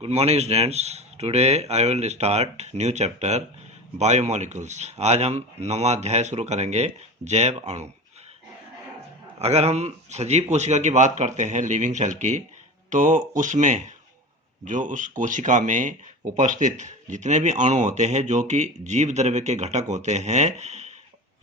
Good morning students. Today I will start new chapter biomolecules. आज हम नवा अध्याय शुरू करेंगे, जैव अणु। अगर हम सजीव कोशिका की बात करते हैं, लिविंग सेल की, तो उसमें जो उस कोशिका में उपस्थित जितने भी अणु होते हैं जो कि जीव द्रव्य के घटक होते हैं,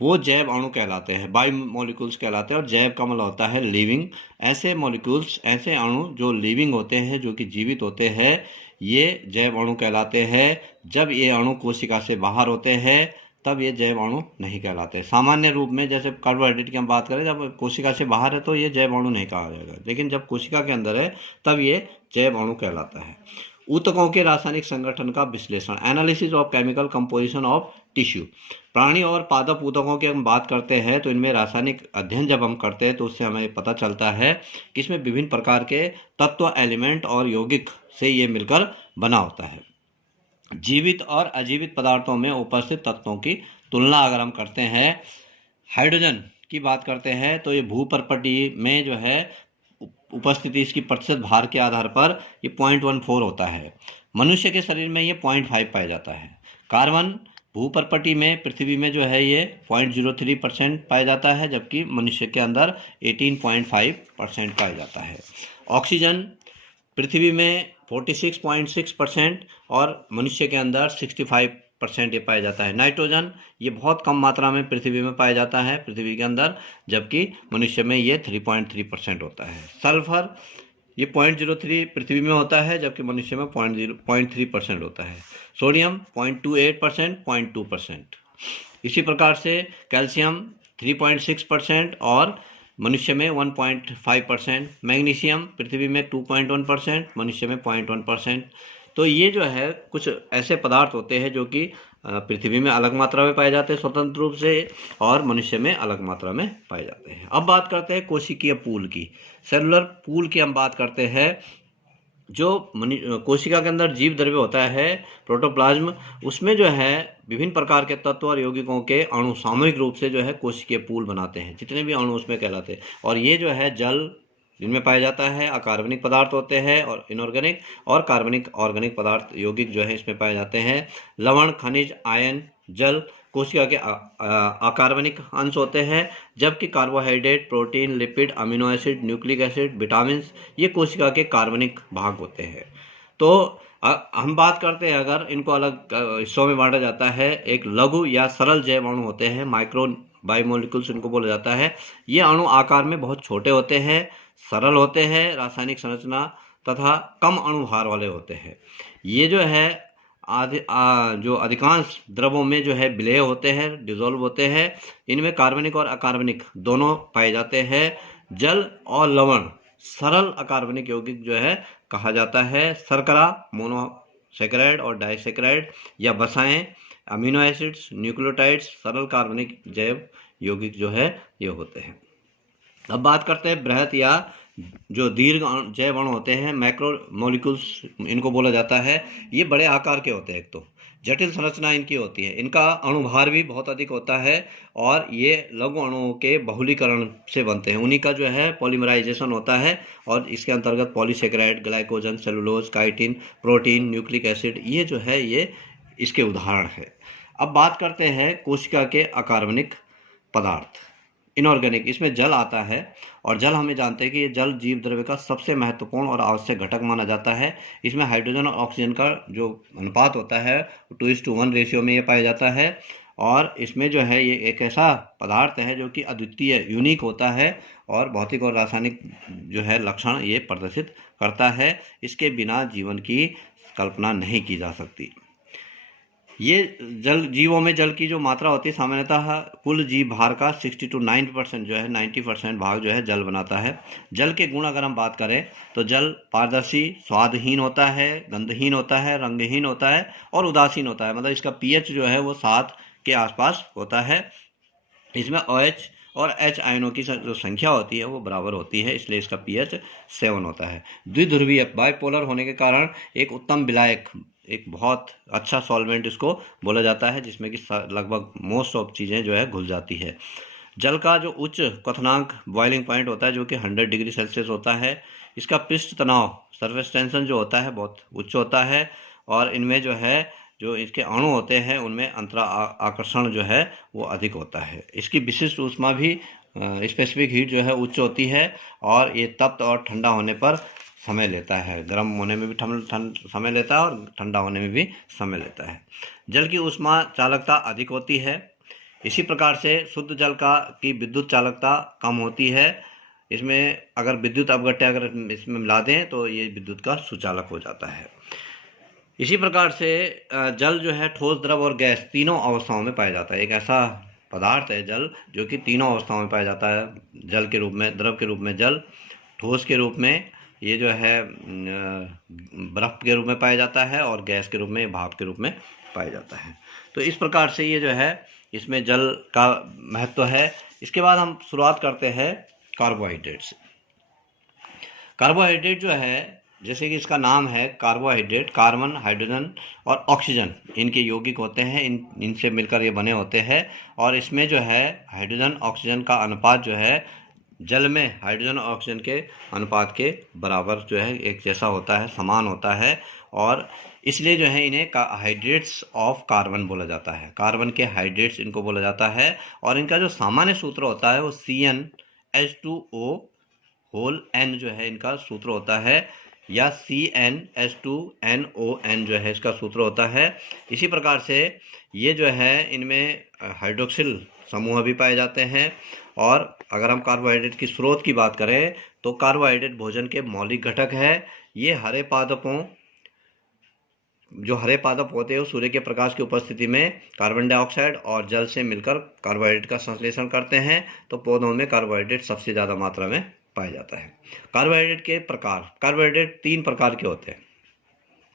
वो जैव अणु कहलाते हैं, बायोमोलिक्यूल्स कहलाते हैं। और जैव का मतलब होता है लिविंग। ऐसे मॉलिक्यूल्स, ऐसे अणु जो लिविंग होते हैं, जो कि जीवित होते हैं, ये जैव अणु कहलाते हैं। जब ये अणु कोशिका से बाहर होते हैं तब ये जैव अणु नहीं कहलाते। सामान्य रूप में जैसे कार्बोहाइड्रेट की हम बात करें, जब कोशिका से बाहर है तो ये जैव अणु नहीं कहा जाएगा, लेकिन जब कोशिका के अंदर है तब ये जैव अणु कहलाता है। ऊतकों के रासायनिक संगठन का विश्लेषण, analysis of chemical composition of tissue. प्राणी और पादप ऊतकों की हम बात करते हैं तो इनमें रासायनिक अध्ययन जब हम करते हैं तो उससे हमें पता चलता है कि इसमें विभिन्न प्रकार के तत्व, एलिमेंट और यौगिक से ये मिलकर बना होता है। जीवित और अजीवित पदार्थों में उपस्थित तत्वों की तुलना अगर हम करते हैं, हाइड्रोजन की बात करते हैं तो ये भूपर्पटी में जो है उपस्थिति, इसकी प्रतिशत भार के आधार पर ये 0.14 होता है। मनुष्य के शरीर में ये 0.5 पाया जाता है। कार्बन भूपर्पटी में, पृथ्वी में जो है ये 0.03% पाया जाता है, जबकि मनुष्य के अंदर 18.5% पाया जाता है। ऑक्सीजन पृथ्वी में 46.6% और मनुष्य के अंदर 65% ये पाया जाता है। नाइट्रोजन ये बहुत कम मात्रा में पृथ्वी में पाया जाता है, पृथ्वी के अंदर, जबकि मनुष्य में ये 3.3% होता है। सल्फर ये 0.03 पृथ्वी में होता है, जबकि मनुष्य में 0.3% होता है। सोडियम 0.28%, 0.2%। इसी प्रकार से कैल्शियम 3.6% और मनुष्य में 1.5%। मैग्नीशियम पृथ्वी में 2.1%, मनुष्य में 0.1%। तो ये जो है कुछ ऐसे पदार्थ होते हैं जो कि पृथ्वी में अलग मात्रा में पाए जाते हैं स्वतंत्र रूप से, और मनुष्य में अलग मात्रा में पाए जाते हैं। अब बात करते हैं कोशिकीय पूल की, सेलुलर पूल की हम बात करते हैं। जो कोशिका के अंदर जीव द्रव्य होता है, प्रोटोप्लाज्म, उसमें जो है विभिन्न प्रकार के तत्व और यौगिकों के अणु सामूहिक रूप से जो है कोशिकीय पूल बनाते हैं। जितने भी अणु उसमें कहलाते हैं। और ये जो है जल जिनमें पाया जाता है, अकार्बनिक पदार्थ होते हैं और इनऑर्गेनिक, और कार्बनिक ऑर्गेनिक पदार्थ यौगिक जो है इसमें पाए जाते हैं। लवण, खनिज, आयन, जल कोशिका के अकार्बनिक अंश होते हैं, जबकि carbohydrate, protein, lipid, amino acid, nucleic acid, vitamin, ये कोशिका के कार्बनिक भाग होते हैं। तो हम बात करते हैं, अगर इनको अलग हिस्सों में बांटा जाता है, एक लघु या सरल जैव अणु होते हैं, माइक्रो बायोमोलिक्यूल्स इनको बोला जाता है। ये अणु आकार में बहुत छोटे होते हैं, सरल होते हैं, रासायनिक संरचना तथा कम अणुभार वाले होते हैं। ये जो है जो अधिकांश द्रवों में जो है विलेय होते हैं, डिजोल्व होते हैं। इनमें कार्बनिक और अकार्बनिक दोनों पाए जाते हैं। जल और लवण सरल अकार्बनिक यौगिक जो है कहा जाता है। शर्करा, मोनोसेकेराइड और डाइसेकेराइड या वसाएं, अमीनो एसिड्स, न्यूक्लियोटाइड्स, सरल कार्बनिक जैव यौगिक जो है ये होते हैं। अब बात करते हैं बृहत या जो दीर्घ जैव अणु होते हैं, मैक्रो मॉलिक्यूल्स इनको बोला जाता है। ये बड़े आकार के होते हैं, एक तो जटिल संरचना इनकी होती है, इनका अणुभार भी बहुत अधिक होता है, और ये लघु अणुओं के बहुलीकरण से बनते हैं। उन्हीं का जो है पॉलीमराइजेशन होता है, और इसके अंतर्गत polysaccharide, glycogen, cellulose, chitin, protein, nucleic acid, ये जो है ये इसके उदाहरण है। अब बात करते हैं कोशिका के अकार्बनिक पदार्थ, इनऑर्गेनिक। इसमें जल आता है, और जल हमें जानते हैं कि ये जल जीव द्रव्य का सबसे महत्वपूर्ण और आवश्यक घटक माना जाता है। इसमें हाइड्रोजन और ऑक्सीजन का जो अनुपात होता है 2:1 रेशियो में ये पाया जाता है। और इसमें जो है ये एक ऐसा पदार्थ है जो कि अद्वितीय, यूनिक होता है, और भौतिक और रासायनिक जो है लक्षण ये प्रदर्शित करता है। इसके बिना जीवन की कल्पना नहीं की जा सकती। ये जल, जीवों में जल की जो मात्रा होती है, सामान्यतः कुल जीव भार का 60 to 90% जो है, 90% भाग जो है जल बनाता है। जल के गुण अगर हम बात करें तो जल पारदर्शी, स्वादहीन होता है, गंधहीन होता है, रंगहीन होता है और उदासीन होता है। मतलब इसका pH जो है वो 7 के आसपास होता है। इसमें OH और H आयनों की जो संख्या होती है वो बराबर होती है, इसलिए इसका pH 7 होता है। द्विध्रुवीय, बाइपोलर होने के कारण एक उत्तम विलायक, एक बहुत अच्छा सॉल्वेंट इसको बोला जाता है, जिसमें कि लगभग मोस्ट ऑफ चीज़ें जो है घुल जाती है। जल का जो उच्च क्वथनांक बॉइलिंग पॉइंट होता है जो कि 100 डिग्री सेल्सियस होता है। इसका पृष्ठ तनाव सरफेस टेंशन जो होता है बहुत उच्च होता है, और इनमें जो है जो इसके अणु होते हैं उनमें अंतरा आकर्षण जो है वो अधिक होता है। इसकी विशिष्ट ऊष्मा भी स्पेसिफिक हीट जो है उच्च होती है, और ये तप्त और ठंडा होने पर समय लेता है। गर्म होने में भी समय लेता है और ठंडा होने में भी समय लेता है। जल की ऊष्मा चालकता अधिक होती है। इसी प्रकार से शुद्ध जल की विद्युत चालकता कम होती है। इसमें अगर विद्युत अपघट्य अगर इसमें मिला दें तो ये विद्युत का सुचालक हो जाता है। इसी प्रकार से जल जो है ठोस, द्रव और गैस तीनों अवस्थाओं में पाया जाता है। एक ऐसा पदार्थ है जल जो कि तीनों अवस्थाओं में पाया जाता है। जल के रूप में, द्रव के रूप में जल, ठोस के रूप में ये जो है बर्फ के रूप में पाया जाता है, और गैस के रूप में, भाप के रूप में पाया जाता है। तो इस प्रकार से ये जो है इसमें जल का महत्व है। इसके बाद हम शुरुआत करते हैं कार्बोहाइड्रेट से। कार्बोहाइड्रेट जो है, जैसे कि इसका नाम है कार्बोहाइड्रेट, कार्बन, हाइड्रोजन और ऑक्सीजन इनके यौगिक होते हैं। इनसे मिलकर ये बने होते हैं, और इसमें जो है हाइड्रोजन ऑक्सीजन का अनुपात जो है जल में हाइड्रोजन और ऑक्सीजन के अनुपात के बराबर जो है एक जैसा होता है, समान होता है, और इसलिए जो है इन्हें हाइड्रेट्स ऑफ कार्बन बोला जाता है। कार्बन के हाइड्रेट्स इनको बोला जाता है। और इनका जो सामान्य सूत्र होता है वो CnH2O होल N जो है इनका सूत्र होता है, या CnH2NON जो है इसका सूत्र होता है। इसी प्रकार से ये जो है इनमें हाइड्रोक्सिल समूह भी पाए जाते हैं। और अगर हम कार्बोहाइड्रेट की स्रोत की बात करें तो कार्बोहाइड्रेट भोजन के मौलिक घटक है। ये हरे पादपों, जो हरे पादप होते हैं, सूर्य के प्रकाश की उपस्थिति में कार्बन डाइऑक्साइड और जल से मिलकर कार्बोहाइड्रेट का संश्लेषण करते हैं। तो पौधों में कार्बोहाइड्रेट सबसे ज़्यादा मात्रा में पाया जाता है। कार्बोहाइड्रेट के प्रकार, कार्बोहाइड्रेट 3 प्रकार के होते हैं।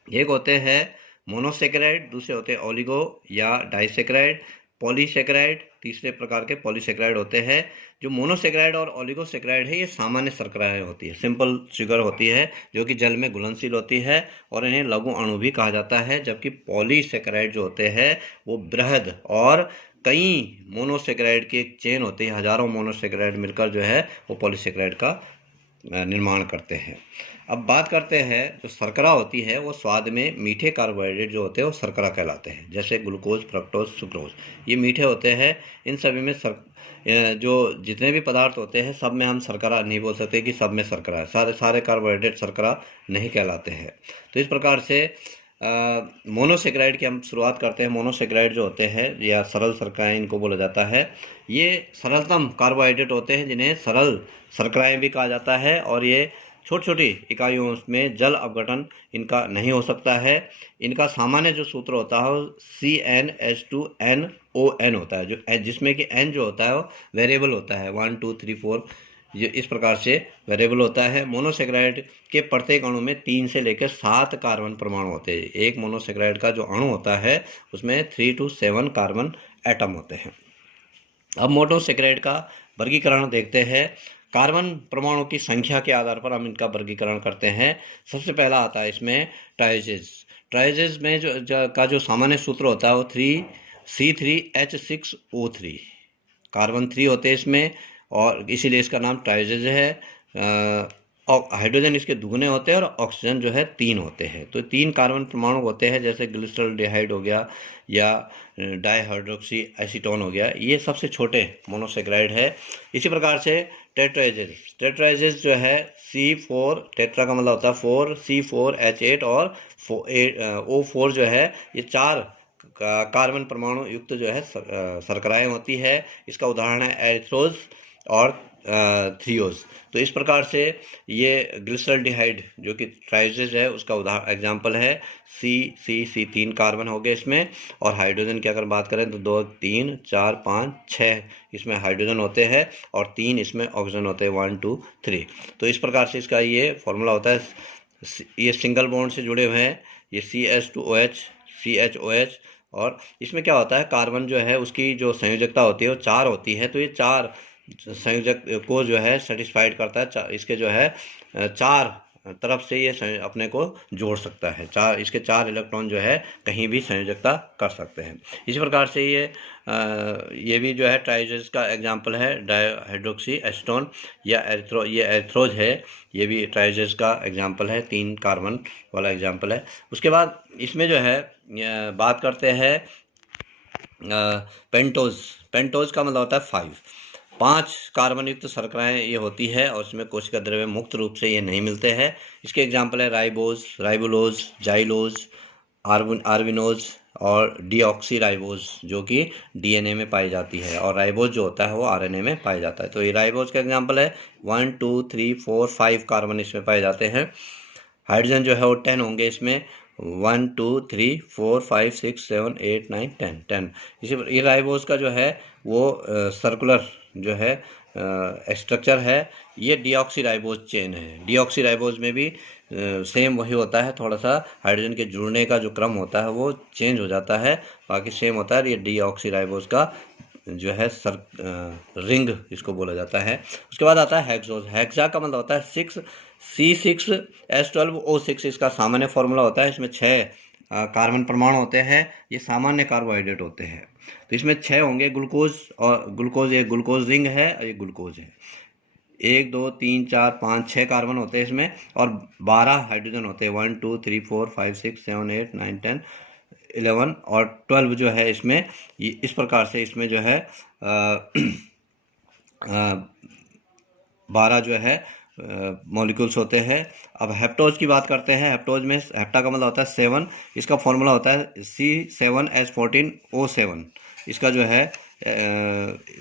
एक होते हैं मोनोसेकेराइड, दूसरे होते हैं ओलिगो या डाइसेकेराइड, पॉलीसेकेराइड, तीसरे प्रकार के पॉलीसेकेराइड होते हैं। जो मोनोसेकेराइड और ओलिगोसेकेराइड है ये सामान्य शर्कराएं होती है, सिंपल शुगर होती है, जो कि जल में घुलनशील होती है, और इन्हें लघु अणु भी कहा जाता है। जबकि पॉलीसेकेराइड जो होते हैं वो बृहद और कई मोनोसेकेराइड की एक चेन होती है, हजारों मोनोसेकेराइड मिलकर जो है वो पॉलीसेकेराइड का निर्माण करते हैं। अब बात करते हैं जो शर्करा होती है, वो स्वाद में मीठे कार्बोहाइड्रेट जो होते हैं वो शर्करा कहलाते हैं। जैसे ग्लूकोज, फ्रक्टोज, सुक्रोज, ये मीठे होते हैं। इन सभी में जो जितने भी पदार्थ होते हैं सब में हम शर्करा नहीं बोल सकते कि सब में शर्करा है। सारे कार्बोहाइड्रेट शर्करा नहीं कहलाते हैं। तो इस प्रकार से मोनोसेकेराइड की हम शुरुआत करते हैं। मोनोसेकेराइड जो होते हैं या सरल शर्कराएं इनको बोला जाता है। ये सरलतम कार्बोहाइड्रेट होते हैं जिन्हें सरल शर्कराएं भी कहा जाता है, और ये छोटी छोटी इकाइयों में जल अपघटन इनका नहीं हो सकता है। इनका सामान्य जो सूत्र होता है वो CnH2NON होता है, जो जिसमें कि N जो होता है वो वेरिएबल होता है, 1 2 3 4 ये इस प्रकार से वेरिएबल होता है। मोनोसेकेराइड के प्रत्येक अणु में 3 से लेकर 7 कार्बन परमाणु होते हैं। एक मोनोसेकेराइड का जो अणु होता है उसमें 3 to 7 कार्बन एटम होते हैं। अब मोनोसेकेराइड का वर्गीकरण देखते हैं। कार्बन परमाणु की संख्या के आधार पर हम इनका वर्गीकरण करते हैं। सबसे पहला आता है इसमें ट्राइजेज। ट्राइजेज में जो सामान्य सूत्र होता है वो C3H6O3, कार्बन 3 होते हैं इसमें, और इसीलिए इसका नाम ट्राइजेज है। हाइड्रोजन इसके दुगने होते हैं और ऑक्सीजन जो है 3 होते हैं। तो 3 कार्बन परमाणु होते हैं, जैसे ग्लिसरॉल्डिहाइड हो गया या डाइहाइड्रोक्सी एसीटोन हो गया, ये सबसे छोटे मोनोसेकेराइड है। इसी प्रकार से टेट्राइजेज जो है C4, टेट्रा का मतलब होता है 4, C4H8 और O4 जो है, ये 4 कार्बन परमाणु युक्त जो है शर्कराएं होती है। इसका उदाहरण है एरिथ्रोज और थ्रियोज। तो इस प्रकार से ये ग्लिसरॉल्डिहाइड जो कि ट्राइजेज है उसका एग्जाम्पल है। C3 कार्बन हो गए इसमें, और हाइड्रोजन की अगर बात करें तो 2 3 4 5 6 इसमें हाइड्रोजन होते हैं, और 3 इसमें ऑक्सीजन होते हैं, 1 2 3। तो इस प्रकार से इसका ये फॉर्मूला होता है। ये सिंगल बॉन्ड से जुड़े हुए हैं, ये CH2OH, CHOH, और इसमें क्या होता है, कार्बन जो है उसकी जो संयोजकता होती है वो 4 होती है। तो ये 4 संयोजक को जो है सेटिस्फाइड करता है। इसके जो है 4 तरफ से ये अपने को जोड़ सकता है। इसके 4 इलेक्ट्रॉन जो है कहीं भी संयोजकता कर सकते हैं। इसी प्रकार से ये भी जो है ट्राइजेस का एग्जाम्पल है। डाइहाइड्रोक्सी एसीटोन या ये एरिथ्रोज है, ये भी ट्राइजेस का एग्जाम्पल है, 3 कार्बन वाला एग्जाम्पल है। उसके बाद इसमें जो है बात करते हैं पेंटोज का मतलब होता है 5 कार्बन युक्त शर्कराएं ये होती है और इसमें कोशिका द्रव्य मुक्त रूप से ये नहीं मिलते हैं। इसके एग्जाम्पल है राइबोज, राइबोलोज, जाइलोज, आर्बिनोज और डीऑक्सी राइबोज, जो कि डीएनए में पाई जाती है, और राइबोज जो होता है वो आरएनए में पाया जाता है। तो ये राइबोज का एग्जाम्पल है। 1 2 3 4 5 कार्बन इसमें पाए जाते हैं। हाइड्रोजन जो है वो 10 होंगे इसमें। 1 2 3 4 5 6 7 8 9 10। इसी ये राइबोज का जो है वो सर्कुलर जो है स्ट्रक्चर है। ये डीऑक्सी राइबोज चेन है। डीऑक्सी राइबोज में भी सेम वही होता है, थोड़ा सा हाइड्रोजन के जुड़ने का जो क्रम होता है वो चेंज हो जाता है, बाकी सेम होता है। ये डीऑक्सी राइबोज का जो है रिंग इसको बोला जाता है। उसके बाद आता है हेक्सोज। हेक्सा का मतलब होता है 6 C6H12O6 इसका सामान्य फॉर्मूला होता है। इसमें 6 कार्बन परमाणु होते हैं। ये सामान्य कार्बोहाइड्रेट होते हैं। तो इसमें 6 होंगे ग्लूकोज, और ग्लूकोज ये ग्लूकोज रिंग है और ये ग्लूकोज है। 1 2 3 4 5 6 कार्बन होते हैं इसमें, और 12 हाइड्रोजन होते हैं। 1 2 3 4 5 6 7 8 9 10 11 और 12 जो है इसमें इस प्रकार से इसमें जो है 12 जो है मॉलिक्यूल्स होते हैं। अब हेप्टोज की बात करते हैं। हेप्टोज में हेप्टा का मतलब होता है 7, इसका फॉर्मूला होता है C7H14O7। इसका जो है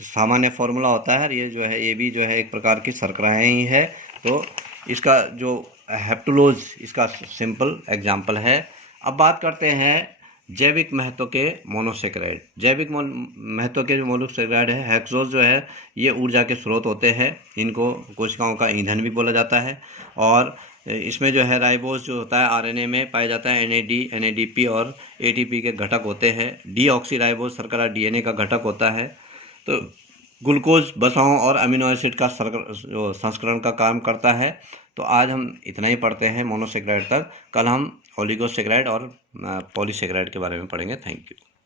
सामान्य फॉर्मूला होता है। ये जो है ये भी जो है एक प्रकार की शर्कराएं ही है। तो इसका जो हेप्टुलोज इसका सिंपल एग्जाम्पल है। अब बात करते हैं जैविक महत्व के मोनोसेक्राइड। जैविक महत्व के जो मोनोसेक्राइड है, हेक्सोज जो है ये ऊर्जा के स्रोत होते हैं। इनको कोशिकाओं का ईंधन भी बोला जाता है। और इसमें जो है राइबोज जो होता है आरएनए में पाया जाता है। NAD, NADP और ATP के घटक होते हैं। डीऑक्सी राइबोज शर्करा डीएनए का घटक होता है। तो ग्लूकोज वसाओं और अमीनो एसिड का संस्करण का काम करता है। तो आज हम इतना ही पढ़ते हैं मोनोसेक्राइड तक। कल हम ओलिगोसेक्राइड और पॉलीसेक्राइड के बारे में पढ़ेंगे। Thank you.